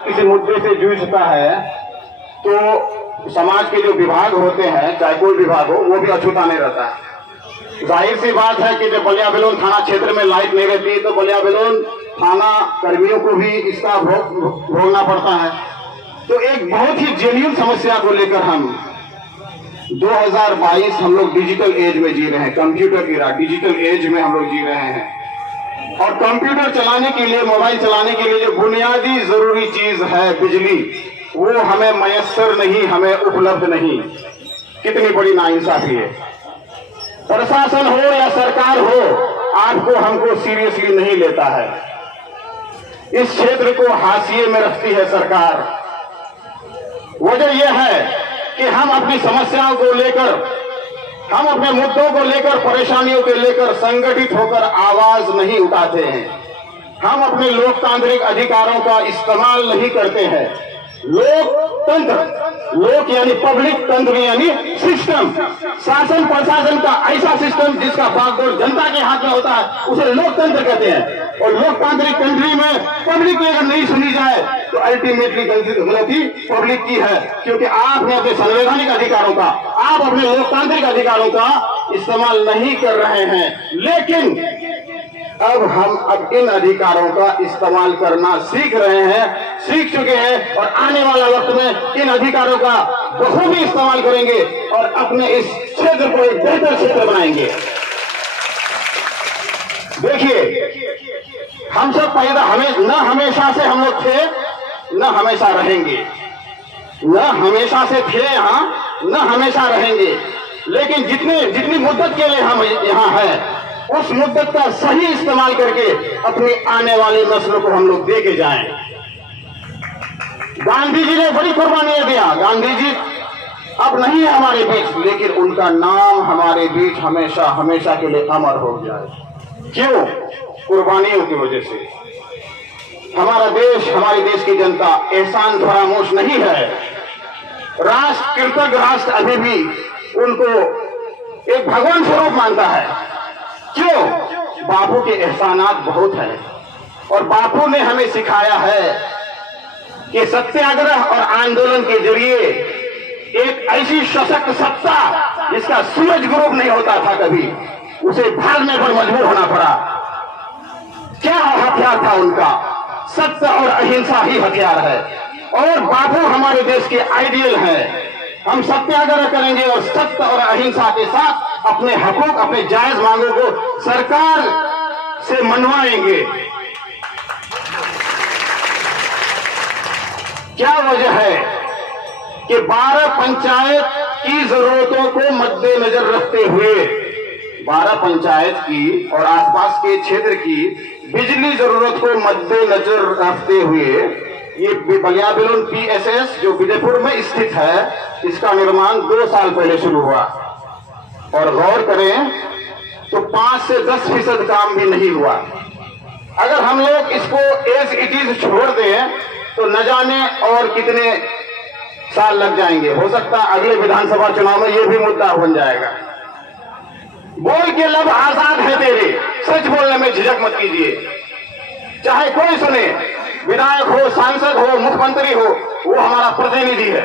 किसी मुद्दे से जूझता है तो समाज के जो विभाग होते हैं, चाहे कोई विभाग हो, वो भी अछूता नहीं रहता है। जाहिर सी बात है कि जब बलिया बेलोन थाना क्षेत्र में लाइट नहीं रहती तो बलिया बेलोन थाना कर्मियों को भी इसका भोगना पड़ता है। तो एक बहुत ही जेन्युइन समस्या को लेकर हम 2022 हम लोग डिजिटल एज में जी रहे हैं, कंप्यूटर इरा, डिजिटल एज में हम लोग जी रहे हैं। और कंप्यूटर चलाने के लिए, मोबाइल चलाने के लिए जो बुनियादी जरूरी चीज है बिजली, वो हमें मयस्सर नहीं, हमें उपलब्ध नहीं। कितनी बड़ी नाइंसाफी है। प्रशासन हो या सरकार हो, आपको हमको सीरियसली नहीं लेता है। इस क्षेत्र को हाशिए में रखती है सरकार। वजह यह है कि हम अपनी समस्याओं को लेकर, हम अपने मुद्दों को लेकर, परेशानियों को लेकर संगठित होकर आवाज नहीं उठाते हैं। हम अपने लोकतांत्रिक अधिकारों का इस्तेमाल नहीं करते हैं। लोकतंत्र, लोक यानी पब्लिक, तंत्र यानी सिस्टम, शासन प्रशासन का ऐसा सिस्टम जिसका बागडोर जनता के हाथ में होता है, उसे लोकतंत्र कहते हैं। और लोकतांत्रिक कंट्री में पब्लिक की अगर नहीं सुनी जाए तो अल्टीमेटली गलती पब्लिक की है, क्योंकि आपने अपने संवैधानिक अधिकारों का, आप अपने लोकतांत्रिक अधिकारों का इस्तेमाल नहीं कर रहे हैं। लेकिन अब इन अधिकारों का इस्तेमाल करना सीख रहे हैं, सीख चुके हैं, और आने वाला वक्त में इन अधिकारों का बखूबी इस्तेमाल करेंगे और अपने इस क्षेत्र को एक बेहतर क्षेत्र बनाएंगे। देखिए, हम सब पैदा न हमेशा से हम लोग थे, न हमेशा रहेंगे, न हमेशा से थे यहाँ, न हमेशा रहेंगे। लेकिन जितनी मुद्दत के लिए हम यहाँ हैं, उस मुद्दत का सही इस्तेमाल करके अपनी आने वाली नस्ल को हम लोग दे के जाएं। गांधी जी ने बड़ी कुर्बानियां दिया। गांधी जी अब नहीं है हमारे बीच, लेकिन उनका नाम हमारे बीच हमेशा हमेशा के लिए अमर हो जाए। क्यों? कुर्बानियों की वजह से। हमारा देश, हमारे देश की जनता एहसान फरामोश नहीं है। राष्ट्र, कृतज्ञ राष्ट्र अभी भी उनको एक भगवान स्वरूप मानता है। क्यों? बापू के एहसानात बहुत हैं, और बापू ने हमें सिखाया है कि सत्याग्रह और आंदोलन के जरिए एक ऐसी सशक्त सत्ता जिसका सूरज ग्रुप नहीं होता था कभी, उसे भागने पर मजबूर होना पड़ा। क्या हथियार था उनका? सत्य और अहिंसा ही हथियार है। और बापू हमारे देश के आइडियल हैं। हम सत्याग्रह करेंगे और सत्य और अहिंसा के साथ अपने हकों, अपने जायज मांगों को सरकार से मनवाएंगे। क्या वजह है कि 12 पंचायत की जरूरतों को मद्देनजर रखते हुए, 12 पंचायत की और आसपास के क्षेत्र की बिजली जरूरत को मद्देनजर रखते हुए ये बलिया बेलोन PSS जो विजयपुर में स्थित है, इसका निर्माण 2 साल पहले शुरू हुआ। और गौर करें तो 5 से 10% काम भी नहीं हुआ। अगर हम लोग इसको एज इट इज छोड़ दें तो न जाने और कितने साल लग जाएंगे। हो सकता है अगले विधानसभा चुनाव में यह भी मुद्दा बन जाएगा। बोल के लब आजाद है तेरे, सच बोलने में झिझक मत कीजिए। चाहे कोई सुने, विधायक हो, सांसद हो, मुख्यमंत्री हो, वो हमारा प्रतिनिधि है,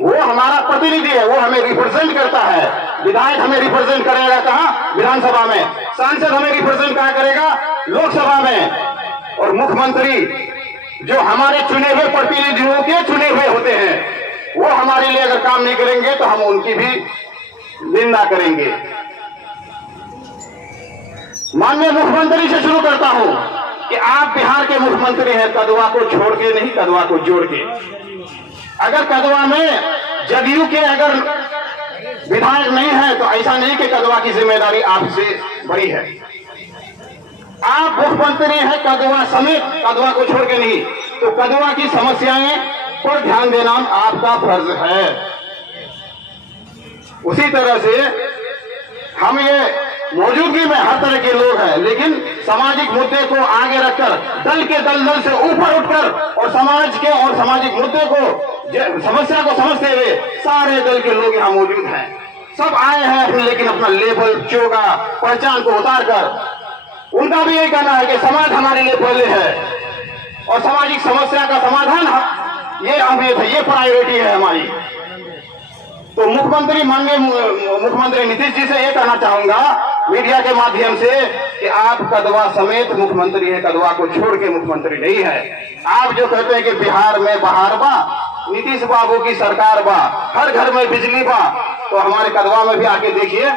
वो हमारा प्रतिनिधि है, वो हमें रिप्रेजेंट करता है। विधायक हमें रिप्रेजेंट करेगा कहां? विधानसभा में। सांसद हमें रिप्रेजेंट कहां करेगा? लोकसभा में। और मुख्यमंत्री जो हमारे चुने हुए प्रतिनिधियों के चुने हुए होते हैं, वो हमारे लिए अगर काम नहीं करेंगे तो हम उनकी भी निंदा करेंगे। माननीय मुख्यमंत्री से शुरू करता हूं कि आप बिहार के मुख्यमंत्री हैं, कदवा को छोड़ के नहीं, कदवा को जोड़ के। अगर कदवा में जदयू के अगर विधायक नहीं है तो ऐसा नहीं कि कदवा की जिम्मेदारी आपसे बड़ी है। आप मुख्यमंत्री हैं कदवा समेत, कदवा को छोड़ के नहीं, तो कदवा की समस्याएं पर ध्यान देना आपका फर्ज है। उसी तरह से हम ये मौजूदगी में हर तरह के लोग हैं, लेकिन सामाजिक मुद्दे को आगे रखकर, दल के दल से ऊपर उठकर और समाज के और सामाजिक मुद्दे को, समस्या को समझते हुए सारे दल के लोग यहाँ मौजूद हैं। सब आए हैं लेकिन अपना लेबल, चोगा, पहचान को उतार कर। उनका भी यही कहना है कि समाज हमारे लिए पहले है और सामाजिक समस्या का समाधान ये अहमियत है, ये प्रायोरिटी है हमारी। तो माननीय मुख्यमंत्री नीतीश जी से ये कहना चाहूंगा मीडिया के माध्यम से कि आप कदवा समेत मुख्यमंत्री है, कदवा को छोड़ के मुख्यमंत्री नहीं है। आप जो कहते हैं कि बिहार में बहार बा, नीतीश बाबू की सरकार बा, हर घर में बिजली बा, तो हमारे कदवा में भी आके देखिए,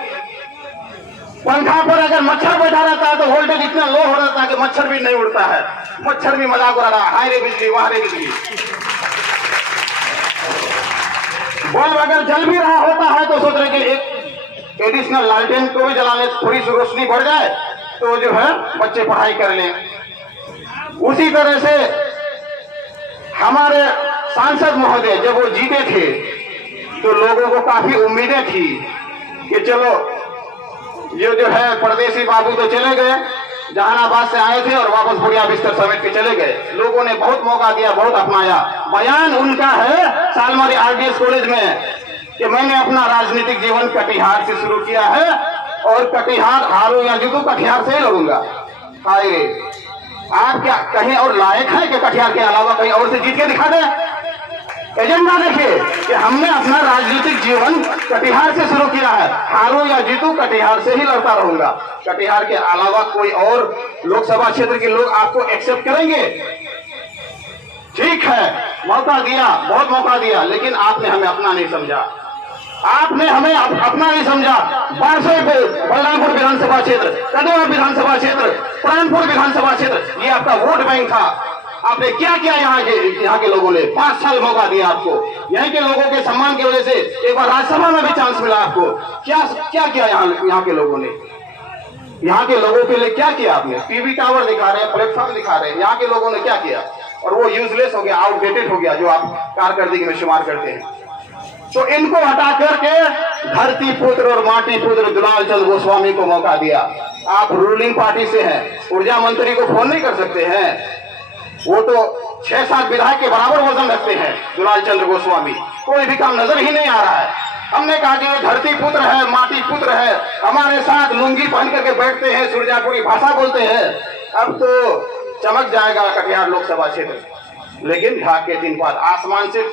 पंखा पर अगर मच्छर बैठा रहता है तो वोल्टेज इतना लो हो रहता है कि मच्छर भी नहीं उड़ता है, मच्छर भी मजाक उड़ा रहा है, हाय रे बिजली वहां रे बिजली। बल्ब अगर जल भी रहा होता है तो सोच रहे कि एक एडिशनल लालटेन को भी जलाने थोड़ी सी रोशनी बढ़ जाए तो जो है बच्चे पढ़ाई कर लें। उसी तरह से हमारे सांसद महोदय जब वो जीते थे तो लोगों को काफी उम्मीदें थी कि चलो ये जो है परदेसी बाबू तो चले गए, जहानाबाद से आए थे और वापस बुढ़िया बिस्तर समेट के चले गए। लोगों ने बहुत मौका दिया, बहुत अपनाया। बयान उनका है सालमारी आरडीएस कॉलेज में कि मैंने अपना राजनीतिक जीवन कटिहार से शुरू किया है और कटिहार हारो या जीतू कटिहार से ही लड़ूंगा। हाय रे, आप क्या कहीं और लायक है कि कटिहार के अलावा कहीं और से जीत के दिखा दे? एजेंडा देखिए कि हमने अपना राजनीतिक जीवन कटिहार से शुरू किया है, हारो या जीतू कटिहार से ही लड़ता रहूंगा। कटिहार के अलावा कोई और लोकसभा क्षेत्र के लोग आपको एक्सेप्ट करेंगे? ठीक है, मौका दिया, बहुत मौका दिया, लेकिन आपने हमें अपना नहीं समझा, आपने हमें अपना नहीं समझा। बलरामपुर विधानसभा क्षेत्र, कदवा विधानसभा क्षेत्र, प्राणपुर विधानसभा क्षेत्र, ये आपका वोट बैंक था। आपने क्या किया? यहाँ के लोगों ने 5 साल मौका दिया आपको, यहाँ के लोगों के सम्मान की वजह से एक बार राज्यसभा में भी चांस मिला आपको। क्या किया यहाँ के लोगों ने? यहाँ के लोगों के लिए क्या किया आपने? टीवी टावर दिखा रहे हैं, प्लेटफॉर्म दिखा रहे हैं, यहाँ के लोगों ने क्या किया? और वो यूजलेस हो गया, आउटडेटेड हो गया, जो आप कारकर्दगी में शुमार करते हैं। तो इनको हटा करके धरती पुत्र और माटी पुत्र दुलाल चंद्र गोस्वामी को मौका दिया। आप रूलिंग पार्टी से हैं, ऊर्जा मंत्री को फोन नहीं कर सकते हैं? वो तो 6-7 विधायक के बराबर वजन रखते हैं दुलाल चंद्र गोस्वामी, कोई भी काम नजर ही नहीं आ रहा है। हमने कहा कि ये धरती पुत्र है, माटी पुत्र है, हमारे साथ लुंगी पहन करके बैठते हैं, सुरजापुरी भाषा बोलते हैं, अब तो चमक जाएगा कटिहार लोकसभा क्षेत्र। लेकिन ढाक के दिन बाद आसमान से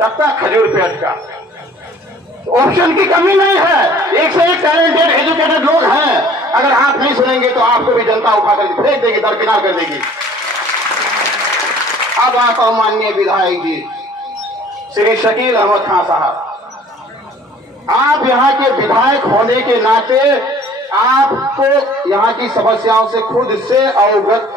टपका, खजूर पे अटका। ऑप्शन की कमी नहीं है, एक से एक टैलेंटेड एजुकेटेड लोग हैं। अगर आप नहीं सुनेंगे तो आपको भी जनता उठाकर फेंक देगी, दरकिनार कर देगी। अब आप माननीय विधायक जी श्री शकील अहमद खान साहब, आप यहाँ के विधायक होने के नाते आपको यहाँ की समस्याओं से खुद से अवगत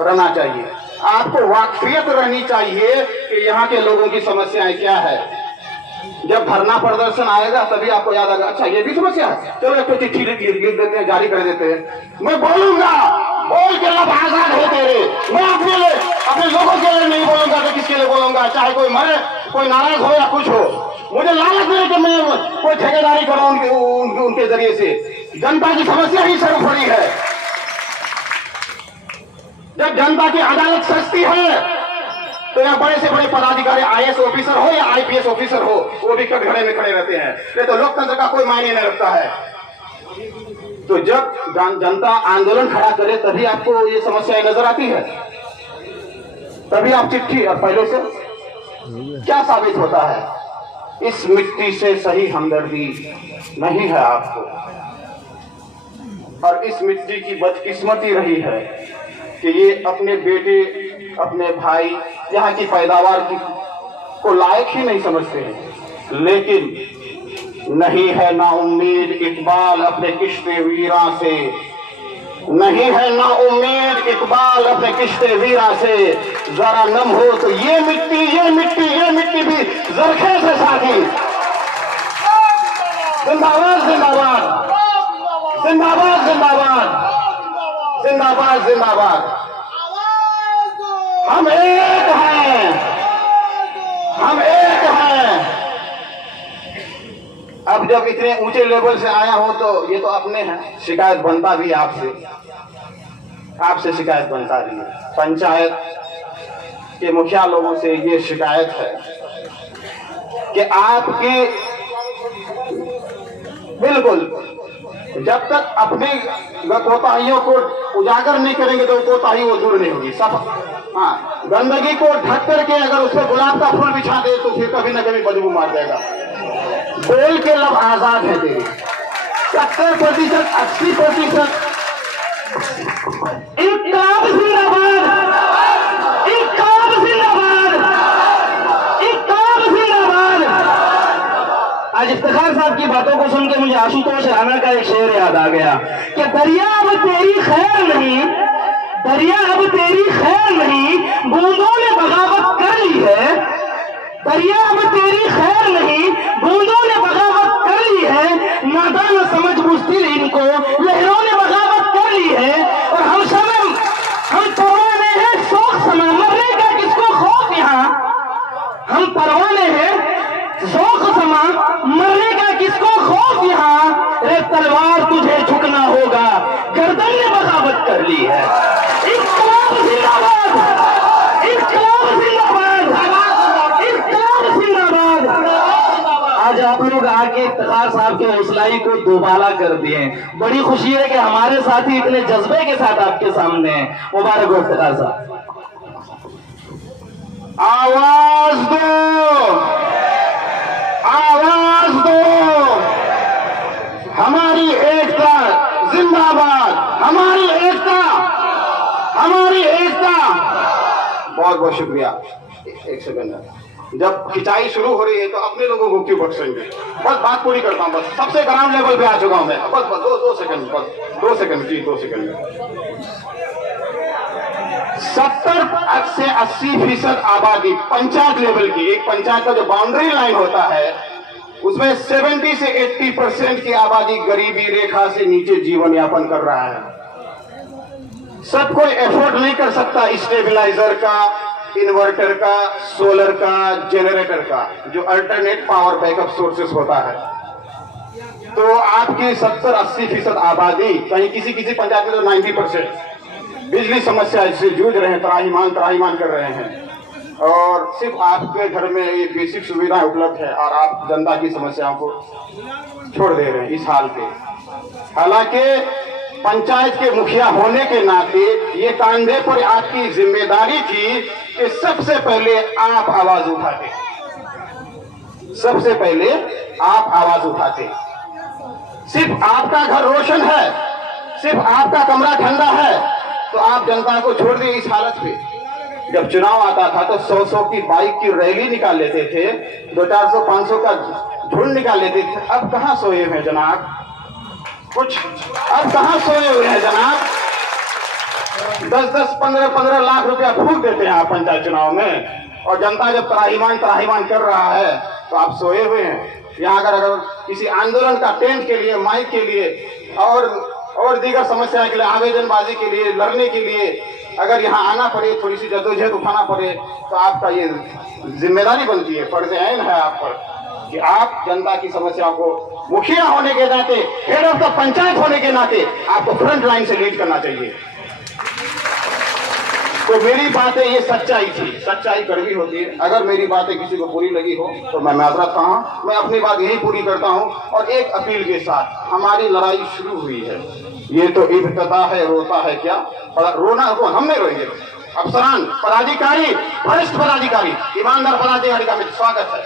रहना चाहिए, आपको वाकफियत रहनी चाहिए कि यहाँ के लोगों की समस्याएं क्या है। जब धरना प्रदर्शन आएगा तभी आपको याद आएगा, अच्छा ये भी समस्या है, चलो एक तो चिट्ठी लिख देते हैं, जारी कर देते हैं। मैं बोलूंगा, बोल के लब आजाद हो तेरे। मैं अपने लोगों के लिए नहीं बोलूंगा तो किसके लिए बोलूंगा? चाहे कोई मरे, कोई नाराज हो या कुछ हो, मुझे लालच नहीं कि मैं कोई ठेकेदारी करूं उनके जरिए से। जनता की समस्या ही सर्वोपरि है। जब जनता की अदालत सस्ती है तो यहाँ बड़े से बड़े पदाधिकारी, आईएएस ऑफिसर हो या आईपीएस ऑफिसर हो, वो भी कटघरे में खड़े रहते हैं। ये तो लोकतंत्र का कोई मायने नहीं रखता है। तो जब जनता आंदोलन खड़ा करे तभी आपको ये समस्याएं नजर आती है, तभी आप चिट्ठी। और पहले से क्या साबित होता है? इस मिट्टी से सही हमदर्दी नहीं है आपको, और इस मिट्टी की बदकिस्मती रही है कि ये अपने बेटे, अपने भाई, यहाँ की पैदावार को लायक ही नहीं समझते हैं। लेकिन नहीं है ना उम्मीद इकबाल अपने किश्ते वीरा से, नहीं है ना उम्मीद इकबाल अपने किश्ते वीरा से। जरा नम हो तो ये मिट्टी भी जरखे से साथी। जिंदाबाद जिंदाबाद जिंदाबाद जिंदाबाद जिंदाबाद जिंदाबाद। हम एक हैं, हम एक हैं। अब जब इतने ऊंचे लेवल से आया हो तो ये तो अपने हैं, शिकायत बनता भी आपसे शिकायत बनता भी है। पंचायत के मुखिया लोगों से ये शिकायत है कि आपकी बिल्कुल जब तक अपनी कोताहियों को उजागर नहीं करेंगे तो कोताही वो दूर नहीं होगी। सब हाँ, गंदगी को ढक करके अगर उस पर गुलाब का फूल बिछा दे तो फिर कभी न कभी बदबू मार देगा। बोल के लब आजाद है तेरी। 70%, 80%। इनकलाब जिंदाबाद, इनकलाब जिंदाबाद, इनकलाब जिंदाबाद। आज इफ्तिखार साहब की बातों को सुन के मुझे आशुतोष राणा का एक शेर याद आ गया कि दरिया अब तेरी खैर नहीं, दरिया अब तेरी खैर नहीं, बूंदों ने बगावत कर ली है। दरिया अब तेरी खैर नहीं, बूंदों ने बगावत कर ली है। नादान समझ बुझदिल इनको लहरों ने बगावत कर ली है। और हम शर्म, हम परवाने हैं शौक समा, मरने का किसको खौफ यहाँ। हम परवाने हैं शौक समा, मरने का किसको खौफ यहाँ। रे तलवार तुझे झुकना होगा, गर्दन ने बगावत कर ली है। इनकलाब जिंदाबाद, इनकलाब जिंदाबाद, इनकलाब जिंदाबाद। आज आप लोग आके इफ्तिखार साहब के हौसलाई को दोबारा कर दिए। बड़ी खुशी है कि हमारे साथी इतने जज्बे के साथ आपके सामने हैं। मुबारक हो इफ्तिखार साहब। आवाज दो, आवाज दो। हमारी एकता जिंदाबाद, हमारी एकता, हमारी एकता। बहुत बहुत शुक्रिया। एक सेकंड, जब खिंचाई शुरू हो रही है तो अपने लोगों को क्यों बख्शेंगे। बस बात पूरी करता हूं, बस सबसे ग्राउंड लेवल पे आ चुका हूं मैं। बस बस दो सेकंड, बस 2 सेकंड जी, 2 सेकंड। 70 से 80% आबादी पंचायत लेवल की, एक पंचायत का जो बाउंड्री लाइन होता है उसमें 70 से 80% की आबादी गरीबी रेखा से नीचे जीवन यापन कर रहा है। सब कोई एफोर्ड नहीं कर सकता स्टेबलाइजर का, इन्वर्टर का, सोलर का, जनरेटर का, जो अल्टरनेट पावर बैकअप सोर्सेस होता है। तो आपकी 70-80% आबादी, कहीं किसी किसी पंचायत में तो 90% बिजली समस्या से जूझ रहे हैं, त्राहिमाम कर रहे हैं। और सिर्फ आपके घर में ये बेसिक सुविधाएं उपलब्ध है और आप जनता की समस्याओं को छोड़ दे रहे हैं इस हाल पे। हालांकि पंचायत के मुखिया होने के नाते ये कांधे पर आपकी जिम्मेदारी थी कि सबसे पहले आप आवाज उठाते, सबसे पहले आप आवाज उठाते। सिर्फ आपका घर रोशन है, सिर्फ आपका कमरा ठंडा है, तो आप जनता को छोड़ दिए इस हालत पे। जब चुनाव आता था तो 100 की बाइक की रैली निकाल लेते थे, 200, 400 का झुंड निकाल लेते थे। अब कहां सोए हुए हैं जनाब, कुछ अब कहां सोए हुए हैं जनाब। 10-10, 15-15 लाख रुपया फूक देते हैं आप पंचायत चुनाव में, और जनता जब त्राहिमाम कर रहा है तो आप सोए हुए हैं। यहाँ अगर किसी आंदोलन का टेंट के लिए, माइक के लिए और दीगर समस्या के लिए, आवेदनबाजी के लिए, लड़ने के लिए अगर यहाँ आना पड़े, थोड़ी सी जद्दोजहद उठाना पड़े, तो आपका ये जिम्मेदारी बनती है, फर्ज ऐन है आप पर कि आप जनता की समस्याओं को मुखिया होने के नाते, हेड ऑफ द पंचायत होने के नाते आपको फ्रंट लाइन से लीड करना चाहिए। तो मेरी बातें ये सच्चाई थी, सच्चाई कड़वी होती है। अगर मेरी बातें किसी को बुरी लगी हो तो मैं माजरत चाहूँ, मैं अपनी बात यही पूरी करता हूँ। और एक अपील के साथ, हमारी लड़ाई शुरू हुई है, ये तो इब्तिदा है, रोता है क्या, रोना तो हम नहीं रोएंगे। अफसरान, पदाधिकारी, वरिष्ठ पदाधिकारी, ईमानदार पदाधिकारी का स्वागत है,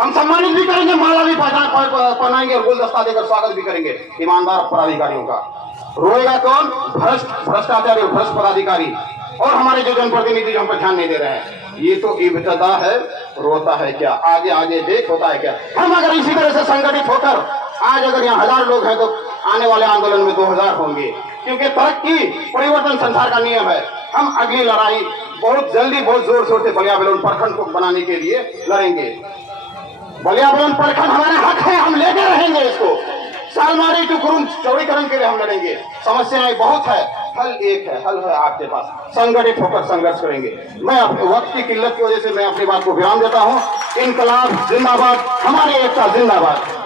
हम सम्मानित भी करेंगे, माला भी पहनाएंगे और गुलदस्ता देकर स्वागत भी करेंगे ईमानदार पदाधिकारियों का। रोएगा कौन? भ्रष्टाचारी, भ्रष्ट पदाधिकारी और हमारे जो जनप्रतिनिधि जो हम पर ध्यान नहीं दे रहे हैं। ये तो इब्तिदा है, रोता है क्या, आगे आगे देख होता है क्या। हम अगर इसी तरह से संगठित होकर, आज अगर यहाँ 1000 लोग हैं तो आने वाले आंदोलन में 2000 होंगे, क्योंकि तरक्की, परिवर्तन संसार का नियम है। हम अगली लड़ाई बहुत जल्दी, बहुत जोर शोर से बलिया बेलोन प्रखंड को बनाने के लिए लड़ेंगे। बलिया बेलोन प्रखंड हमारा हक है, हम लेके रहेंगे इसको। सालमारी टू कुरुम चौड़ीकरण के लिए हम लड़ेंगे। समस्याएं बहुत है, हल एक है, हल है आपके पास। संगठित होकर संघर्ष करेंगे। मैं अपने वक्त की किल्लत की वजह से मैं अपनी बात को विराम देता हूं। इनकलाब जिंदाबाद, हमारी एकता जिंदाबाद।